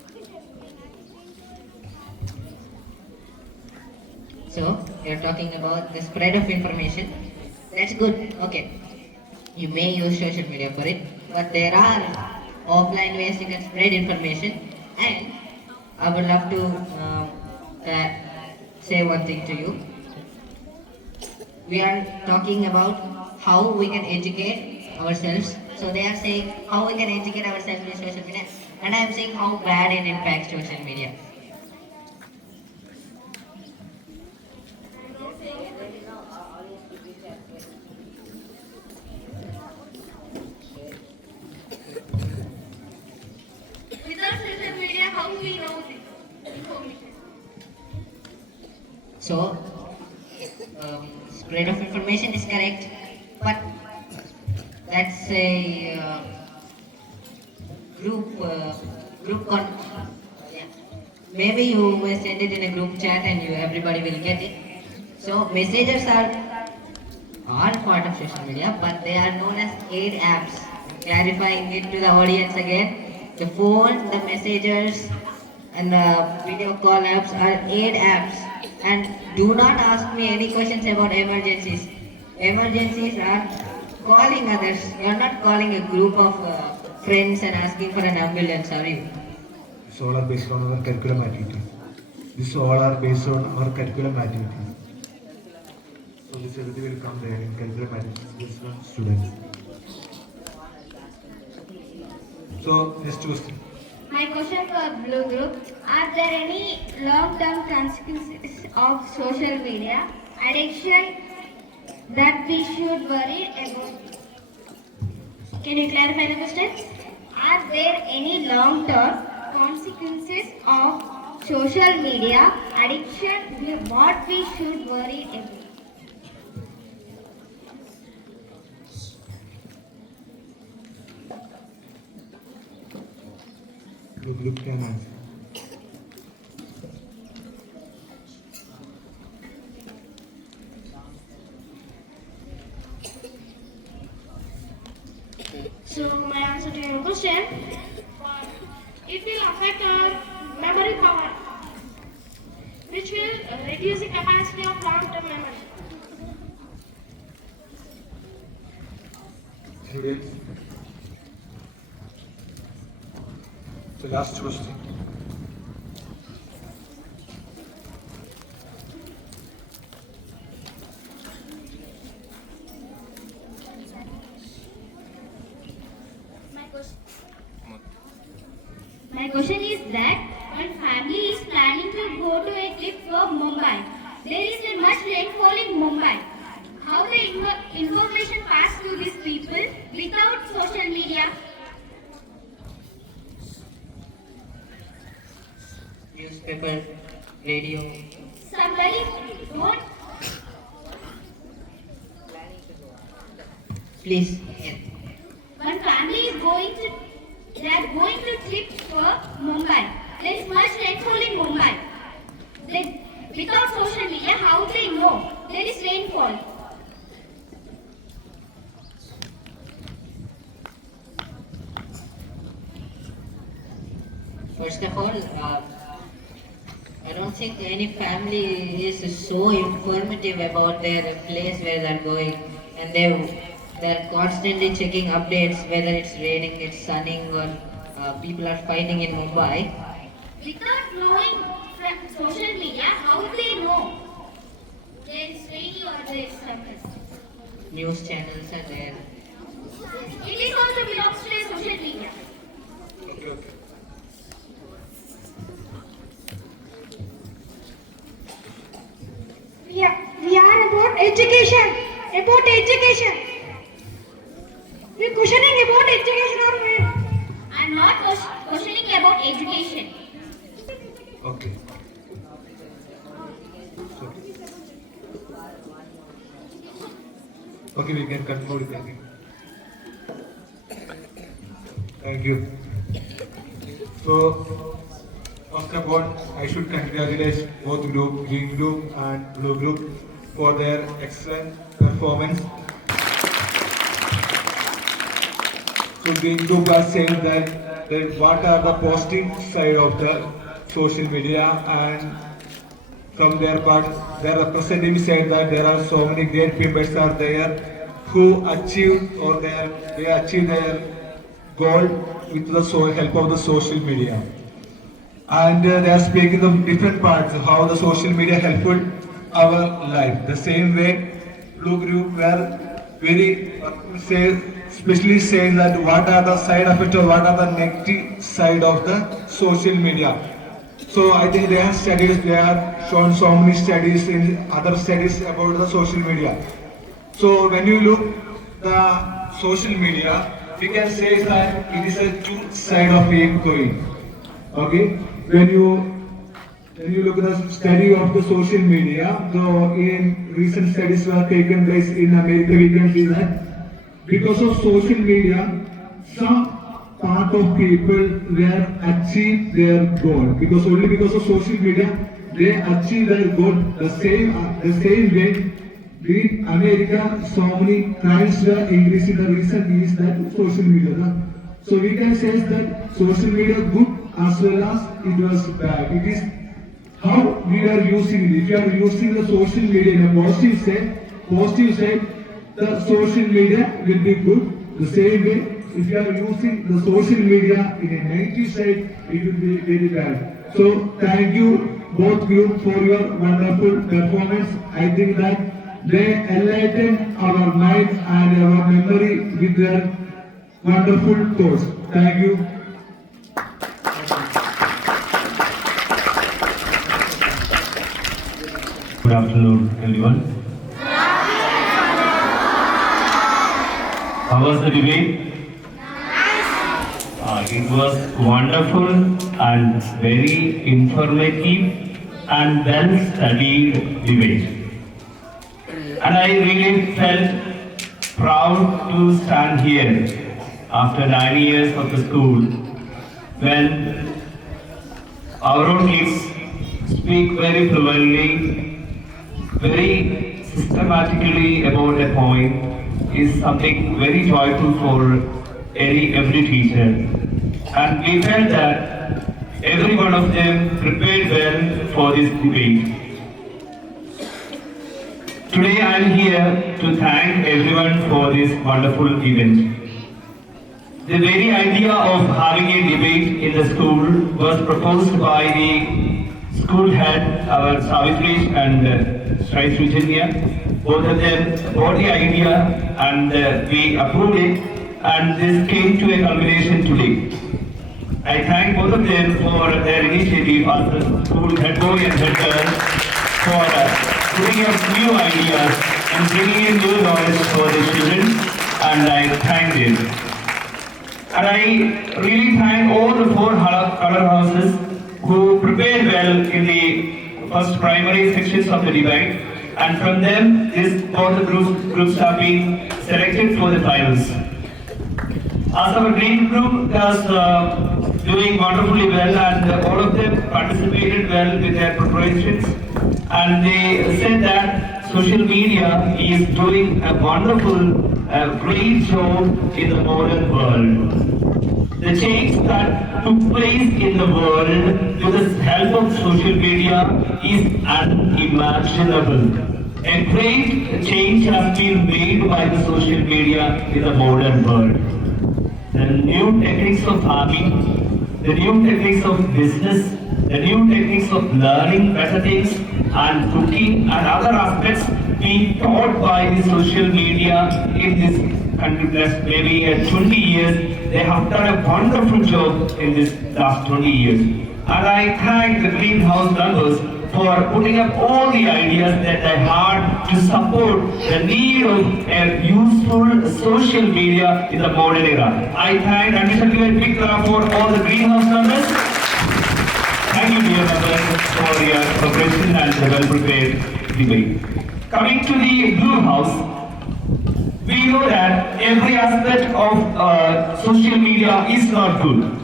So, you're talking about the spread of information. That's good. Okay. you may use social media for it, but there are offline ways you can spread information. And I would love to uh, say one thing to you. We are talking about how we can educate ourselves. So they are saying how we can educate ourselves with social media, and I am saying how bad it impacts social media. Without social media, how we know this information? So, spread of information is correct, but that's a group yeah. Maybe you will send it in a group chat and everybody will get it. So messengers are part of social media, but they are known as aid apps. Clarifying it to the audience again, the phone, the messengers, and the video call apps are aid apps. And do not ask me any questions about emergencies. Emergencies are calling others. You are not calling a group of friends and asking for an ambulance, are you? This all are based on our curriculum activities. This all are based on our curriculum activities. So this everything will come there in curriculum activities based on students. So next question. My question for Blue Group: are there any long-term consequences of social media addiction that we should worry about? Can you clarify the question? Are there any long-term consequences of social media addiction what we should worry about? The group can answer. So my answer to your question, it will affect our memory power, which will reduce the capacity of long-term memory. Students. The last question. My question is that when family is planning to go to a trip for Mumbai, there is a much rainfall in Mumbai. How the information pass to these people without social media? Newspaper, radio. Somebody won't. Please. Yeah. When family is they are going to trip for Mumbai. There is much rainfall in Mumbai. Without social media, how they know there is rainfall? First of all, I don't think any family is so informative about their place where they're going, and they're constantly checking updates whether it's raining, it's sunning, or people are fighting in Mumbai. Without knowing from social media, how they know there is rainy or there is summer? News channels are there. It is also belongs to a social media. Okay, okay. We are about education. About education. We questioning about education or we? I am not questioning about education. Okay. So, okay, we can conclude. Thank you. Thank you. So, first of all, I should congratulate both group, Green Group and Blue Group, for their excellent performance. So, Green Group are saying that what are the positive side of the social media, and from their part, their representative said that there are so many great people are there who achieved or they achieved their goal with the help of the social media. And they are speaking of different parts of how the social media helped our life. The same way, Blue Group were very especially saying that what are the side effects or what are the negative side of the social media. So I think they have studies, they have shown so many studies in other studies about the social media. So when you look the social media, we can say that it is a two side of a coin. Okay, when you look at the study of the social media, though in recent studies were taken place in America, we can see that because of social media, some part of people were achieve their goal only because of social media they achieve their goal the same way. In America, so many crimes were increased in the recent years that social media. So we can say that social media good as well as it was bad. It is how we are using it. If you are using the social media in a positive side, the social media will be good. The same way, if you are using the social media in a negative side, it will be very bad. So thank you both of you for your wonderful performance. I think that they enlighten our mind and our memory with their wonderful thoughts. Thank you. Good afternoon, everyone. How was the debate? It was wonderful and very informative and well-studied debate. And I really felt proud to stand here after 9 years of the school when our own kids speak very fluently, very systematically about a point is something very joyful for every teacher. And we felt that every one of them prepared well for this debate. Today I am here to thank everyone for this wonderful event. The very idea of having a debate in the school was proposed by the school head, our Savitri and Sri Sujanya. Both of them brought the idea and we approved it, and this came to a culmination today. I thank both of them for their initiative as the school head boy and head girl for putting up new ideas and bringing in new knowledge for the children, and I thank them. And I really thank all the 4 color houses who prepared well in the first primary sections of the debate, and from them all the groups have been selected for the finals. As our green group was doing wonderfully well, and all of them participated well with their preparations, and they said that social media is doing a wonderful, great job in the modern world. The change that took place in the world with the help of social media is unimaginable. A great change has been made by the social media in the modern world. The new techniques of farming, the new techniques of business, the new techniques of learning better things and cooking and other aspects being taught by the social media in this country, maybe 20 years. They have done a wonderful job in this last 20 years. And I thank the greenhouse members for putting up all the ideas that they had to support the need of a useful social media in the modern era. I thank and we shall give a big clap for all the greenhouse members. Thank you, dear members, for your preparation and the well-prepared debate. Coming to the Blue House, we know that every aspect of social media is not good.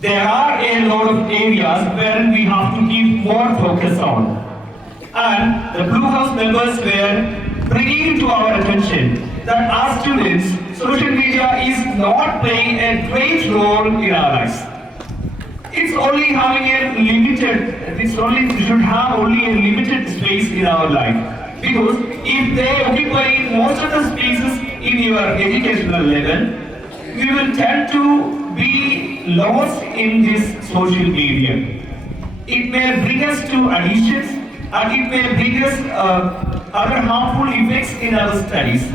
There are a lot of areas where we have to give more focus on. And the Blue House members were bringing to our attention that as students, social media is not playing a great role in our lives. It's only having a limited, it should have only a limited space in our life. Because if they occupy most of the spaces, in your educational level, we will tend to be lost in this social media. It may bring us to addictions and it may bring us other harmful effects in our studies.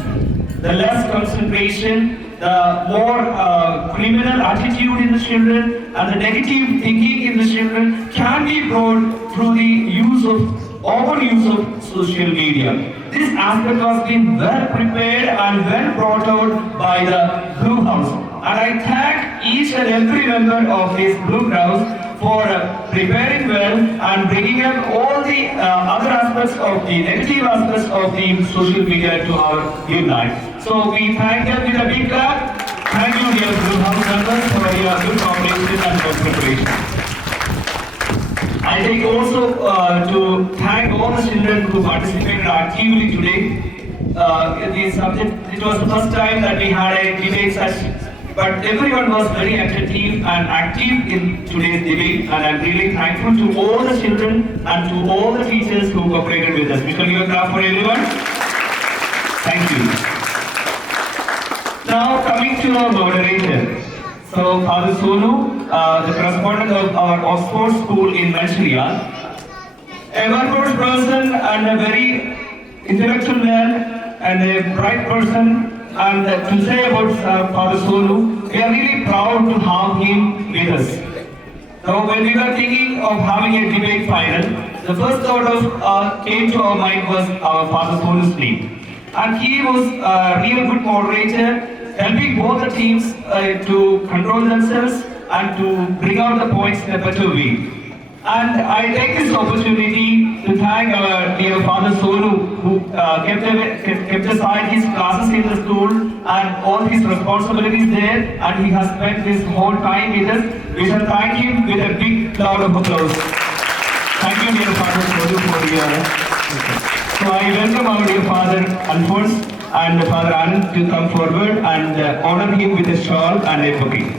The less concentration, the more criminal attitude in the children and the negative thinking in the children can be brought through the overuse of social media. This aspect has been well prepared and well brought out by the Blue House. And I thank each and every member of this Blue House for preparing well and bringing up all the other aspects of the negative aspects of the social media to our dear life. So we thank them with a big clap. Thank you, dear Blue House members, for your good cooperation and good preparation. I think also to thank all the children who participated actively today. The subject, it was the first time that we had a debate session. But everyone was very attentive and active in today's debate, and I'm really thankful to all the children and to all the teachers who cooperated with us. We shall give a clap for everyone. Thank you. Now coming to our moderator. So Father Sonu, the correspondent of our Oxford School in Manchuria, a well-versed person and a very intellectual man and a bright person. And to say about Father Sonu, we are really proud to have him with us. Now, when we were thinking of having a debate final, the first thought of came to our mind was our Father Sonu's name. And he was a real good moderator, helping both the teams to control themselves and to bring out the points in a better way. And I take this opportunity to thank our dear Father Sonu, who kept aside his classes in the school and all his responsibilities there, and he has spent this whole time with us. We shall thank him with a big round of applause. Thank you, dear Father Sonu, for your. So I welcome our dear Father Alphonse and Father Anand to come forward and honor him with a shawl and a bouquet.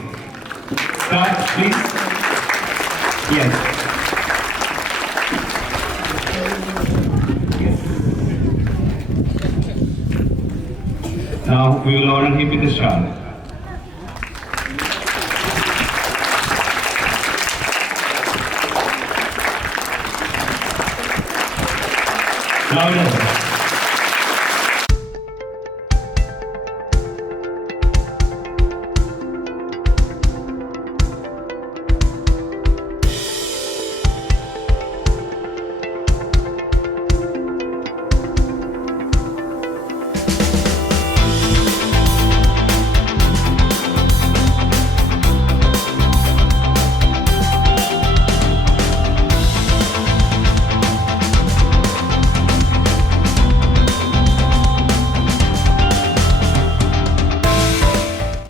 Clap, please. Yes. Now we will honor him with a shawl. Louder.